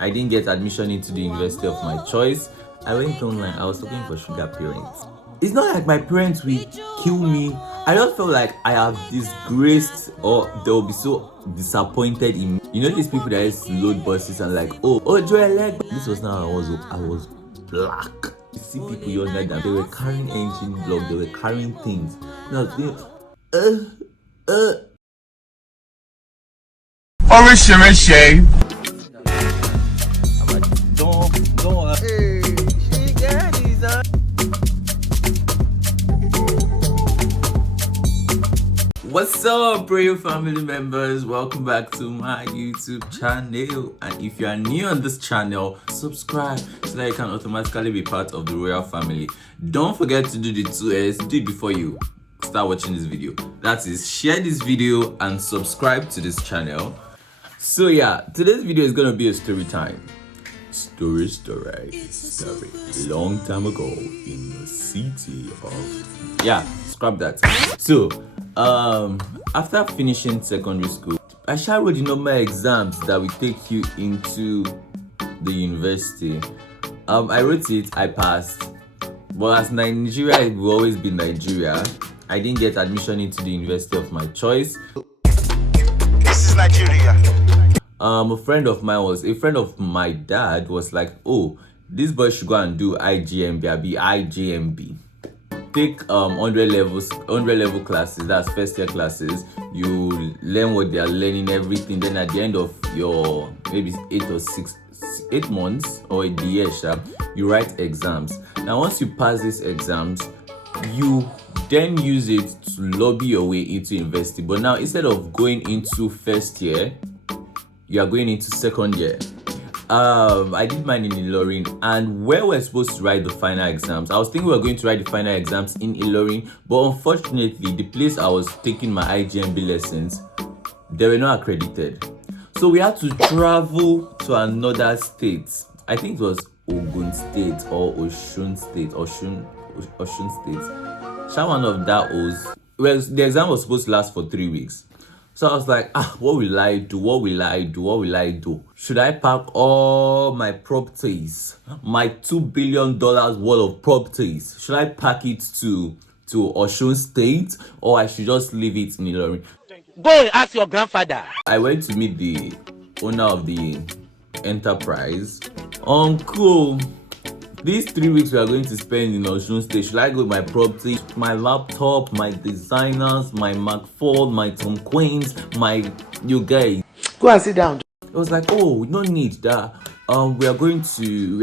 I didn't get admission into the university of my choice. I went online. I was looking for sugar parents. It's not like my parents will kill me. I just felt like I have disgraced, or they will be so disappointed in me. You know these people that used to load buses and like, oh Joel, like this was now I was black. You see people younger than, they were carrying engine block, they were carrying things. Now Oríṣiríṣi. don't. Hey, she got these on. What's up, Breakup family members? Welcome back to my YouTube channel. And if you are new on this channel, subscribe so that you can automatically be part of the royal family. Don't forget to do the 2S. Do it before you start watching this video. That is, share this video and subscribe to this channel. So yeah, today's video is gonna be a story time. Story. Long time ago in the city of, yeah, scrap that. So after finishing secondary school, I shall wrote the normal exams that will take you into the university. I wrote it, I passed. But as Nigeria, it will always be Nigeria. I didn't get admission into the university of my choice. This is Nigeria. A friend of my dad was like, oh, this boy should go and do IJMB. Take 100 level classes, that's first year classes. You learn what they are learning, everything. Then at the end of your maybe 8 months or a year, you write exams. Now once you pass these exams, you then use it to lobby your way into university. But now instead of going into first year, you are going into second year. I did mine in Ilorin, and where we're supposed to write the final exams, I was thinking we were going to write the final exams in Ilorin, but unfortunately the place I was taking my IJMB lessons, they were not accredited. So we had to travel to another state. I think it was Ogun State or Osun State. One of that was, well, the exam was supposed to last for 3 weeks. So I was like, what will I do? Should I pack all my properties, my $2 billion worth of properties? Should I pack it to Osun State, or I should just leave it in Ilorin? Go and ask your grandfather. I went to meet the owner of the enterprise. Uncle, these 3 weeks we are going to spend in Osun State, should I go with my property, my laptop, my designers, my Mac 4, my Tom Queens, you guys? Go and sit down. It was like, oh, no need that. We are going to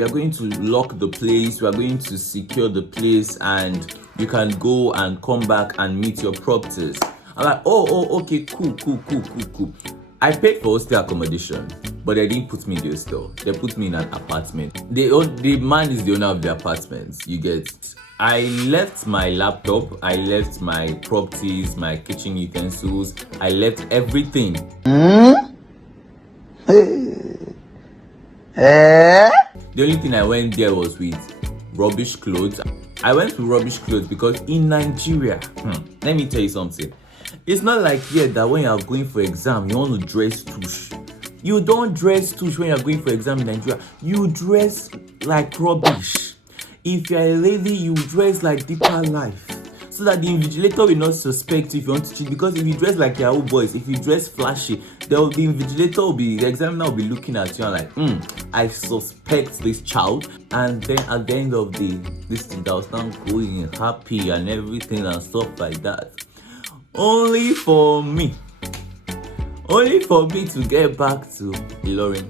lock the place. We are going to secure the place, and you can go and come back and meet your properties. I'm like, oh, okay, cool. I paid for hostel accommodation, but they didn't put me in the hostel. They put me in an apartment. The man is the owner of the apartment. You get. I left my laptop. I left my properties, my kitchen utensils. I left everything. The only thing I went there was with rubbish clothes. I went with rubbish clothes because in Nigeria, let me tell you something. It's not like here that when you are going for exam, you want to dress touche. You don't dress touche when you are going for exam in Nigeria. You dress like rubbish. If you are a lady, you dress like Deeper Life, so that the invigilator will not suspect you if you want to cheat. Because if you dress like Yahoo boys, if you dress flashy, the examiner will be looking at you and like, I suspect this child. And then at the end of this thing, that was now going happy and everything and stuff like that. Only for me to get back to Ilorin.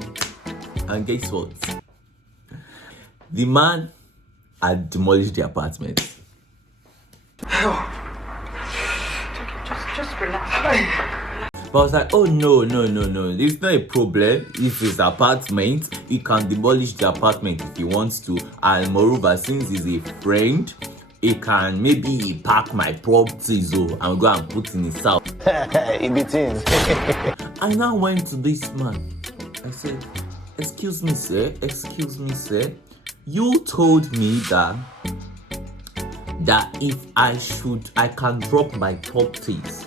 And guess what? The man had demolished the apartment. Just relax. But I was like, oh no, it's not a problem. If it's apartment, he can demolish the apartment if he wants to. And moreover, since he's a friend, he can maybe pack my properties and go and put in his house. In between. I now went to this man. I said, excuse me sir, you told me that if I can drop my properties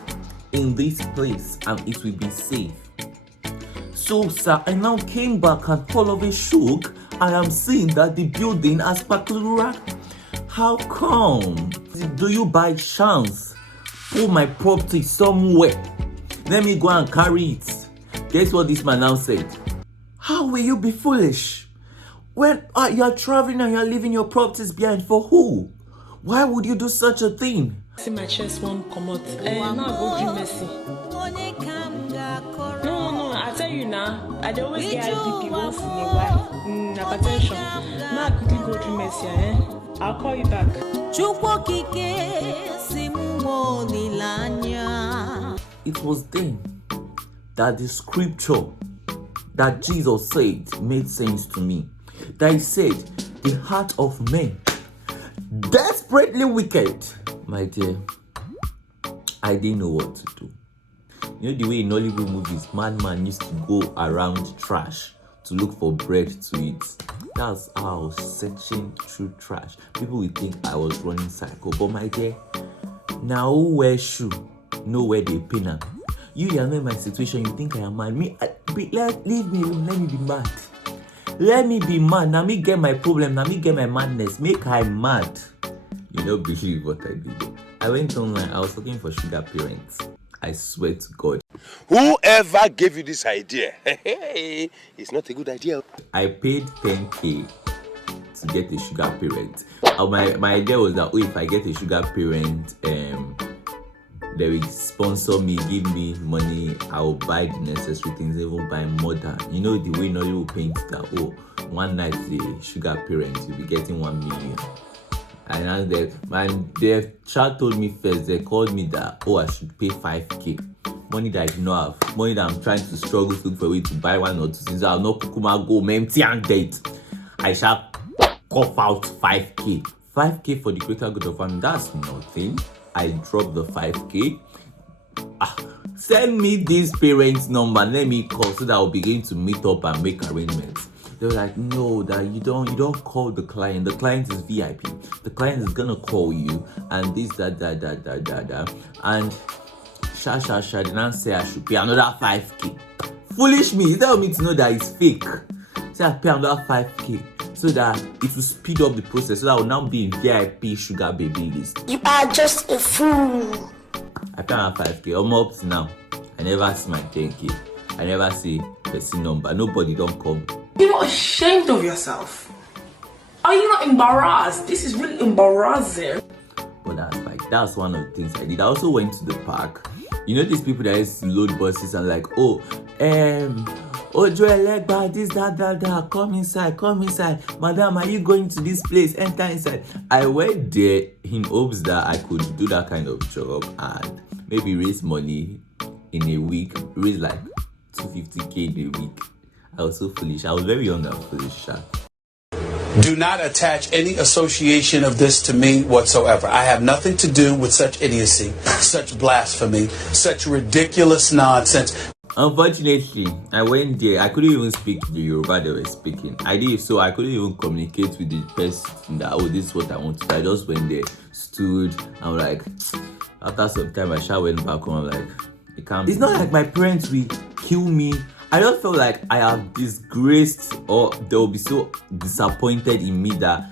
in this place and it will be safe. So, sir, I now came back and all of a shook. I am seeing that the building has sparkled. How come? Do you by chance pull my property somewhere? Let me go and carry it. Guess what this man now said? How will you be foolish? When you're traveling and you're leaving your properties behind, for who? Why would you do such a thing? See my chest won't come out. Now go dream Messi. No, I tell you now. I always get IDP once in a while. Hypertension. Now I quickly go dream Messi. I'll call you back. It was then that the scripture that Jesus said made sense to me. That he said, the heart of men desperately wicked. My dear, I didn't know what to do. You know the way in Hollywood movies, madman used to go around trash to look for bread to eat. That's how I was searching through trash. People would think I was running cycle, but my dear, now who wear shoe, know where they pin am. You know in my situation, you think I am mad. Leave me alone, let me be mad. Let me be mad. Now me get my problem, now me get my madness. Make I mad. You don't believe what I did. I went online, I was looking for sugar parents. I swear to God. Whoever gave you this idea, it's not a good idea. I paid 10K to get a sugar parent. My idea was that if I get a sugar parent, they will sponsor me, give me money, I will buy the necessary things, even buy more than, you know, the way Nolly will paint that, one night the sugar parent, you'll be getting 1 million. And their child told me first, they called me that, I should pay 5K. Money that I do not have, money that I'm trying to struggle to look for a way to buy 1 or 2 things. I'll not go empty and date. I shall cough out 5K. 5K for the greater good of family, that's nothing. I dropped the 5K. Send me this parents' number, let me call so that I'll begin to meet up and make arrangements. They were like, no, that you don't call the client. The client is VIP. The client is gonna call you and this, that. And they now say I should pay another 5K. Foolish me, you tell me to know that it's fake. Say I pay another 5K so that it will speed up the process, so that I will now be in VIP sugar baby list. You are just a fool. I pay another 5K. I'm up to now. I never see my 10K. I never see person number. Nobody don't come. You're not ashamed of yourself. Are you not embarrassed? This is really embarrassing. But that's one of the things I did. I also went to the park. You know these people that used to load buses and like, Joel Legba, this, that, come inside. Madam, are you going to this place? Enter inside. I went there in hopes that I could do that kind of job and maybe raise money in a week, raise like 250K in a week. I was so foolish. I was very young and foolish. Do not attach any association of this to me whatsoever. I have nothing to do with such idiocy, such blasphemy, such ridiculous nonsense. Unfortunately, I went there. I couldn't even speak the Yoruba they were speaking. I did so I couldn't even communicate with the person that, this is what I want to do. I just went there, stood, and like, after some time I went back home. I'm like, it's not like my parents will kill me. I just felt like I have disgraced, or they will be so disappointed in me that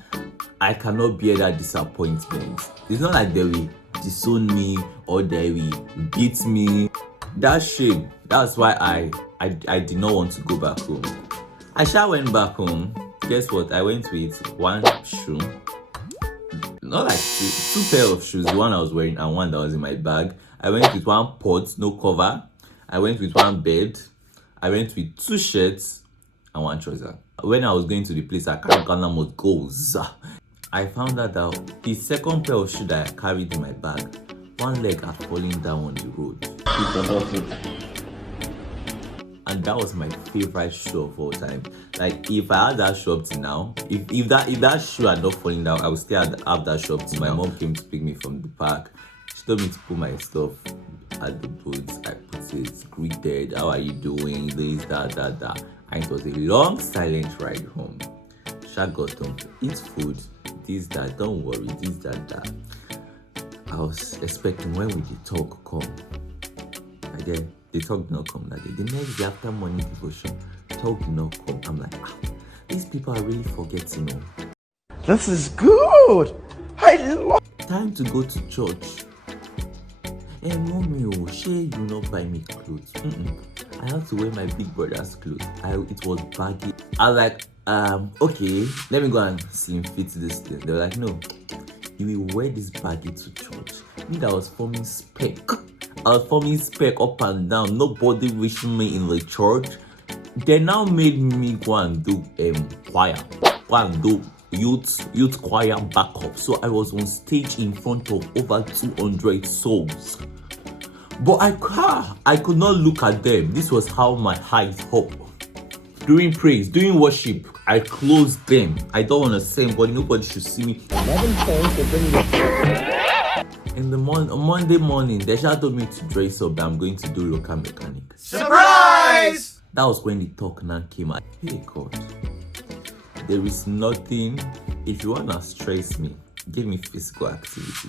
I cannot bear that disappointment. It's not like they will disown me or they will beat me. That's shame. That's why I did not want to go back home. I went back home. Guess what? I went with one shoe. Not like two pair of shoes. The one I was wearing and one that was in my bag. I went with one pot, no cover. I went with one bed. I went with 2 shirts and 1 trouser. When I was going to the place, I carried Ghana mode goes. I found out that the second pair of shoes that I carried in my bag, one leg had fallen down on the road. And that was my favorite shoe of all time. Like, if I had that shoe up to now, if that shoe had not fallen down, I would still have that shoe up to. My mom came to pick me from the park. She told me to put my stuff at the boots. I put it, greeted, how are you doing, this, that. And it was a long silent ride home. Sha got home to eat food, this, that, don't worry, this, that. I was expecting when will the talk come. Again, The talk did not come that day. The next day after morning devotion, talk did not come. I'm like, these people are really forgetting. This is good. I love. Time to go to church. And mommy, you not buy me clothes. I had to wear my big brother's clothes. It was baggy. I was like, okay, let me go and slim fit this thing. They were like, no, you will wear this baggy to church. Me that was forming spec. I was forming spec up and down. Nobody wishing me in the church. They now made me go and do choir. Go and do youth choir backup. So I was on stage in front of over 200 souls. But I could not look at them. This was how my eyes hope. During praise, during worship, I closed them. I don't want to sing, but nobody should see me. In the Monday morning, they just told me to dress up that I'm going to do local mechanic. Surprise! That was when the talk now came out. Hey God, there is nothing. If you wanna stress me, give me physical activity.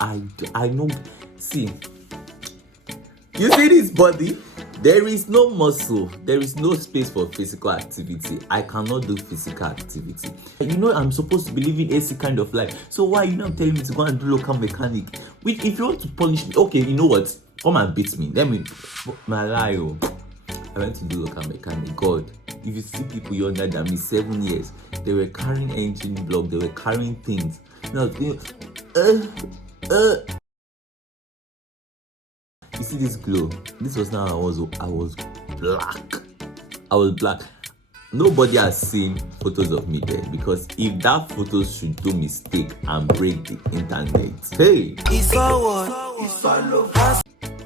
I know. See, you see this body? There is no muscle. There is no space for physical activity. I cannot do physical activity. You know I'm supposed to be living AC kind of life. So why are you not telling me to go and do local mechanic? Which, if you want to punish me, okay, you know what? Come and beat me. Let me. My lie. I went to do local mechanic. God, if you see people younger than me, 7 years, they were carrying engine block. They were carrying things. You see this glow? This was now I was black. I was black. Nobody has seen photos of me then, because if that photo should do mistake and break the internet, hey!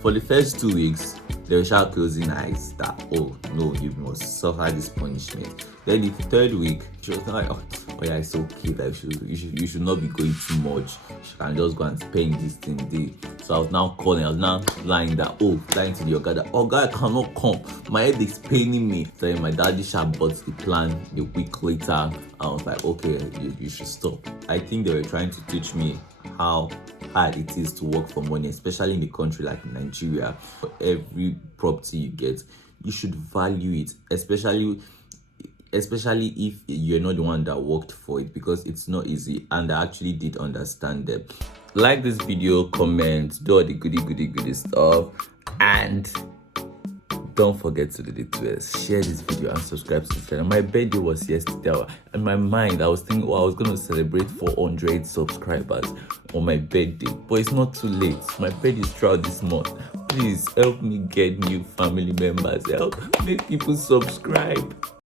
For the first 2 weeks, they were sharp closing eyes that, oh no, you must suffer this punishment. Then the third week, she was like, oh yeah, it's okay, like you should not be going too much. She can just go and spend this thing day. So I was now calling, I was now lying that, lying to the Oga that, Oga, I cannot come. My head is paining me. So my daddy sharp bought the plan a week later. I was like, okay, you should stop. I think they were trying to teach me how hard it is to work for money, especially in a country like Nigeria. For every property you get, you should value it, especially if you're not the one that worked for it, because it's not easy. And I actually did understand them. Like this video, comment, do all the goody stuff, and don't forget to do the twist. Share this video and subscribe to the channel. My birthday was yesterday. In my mind, I was thinking, I was going to celebrate 400 subscribers on my birthday. But it's not too late. My birthday is throughout this month. Please help me get new family members. Help make people subscribe.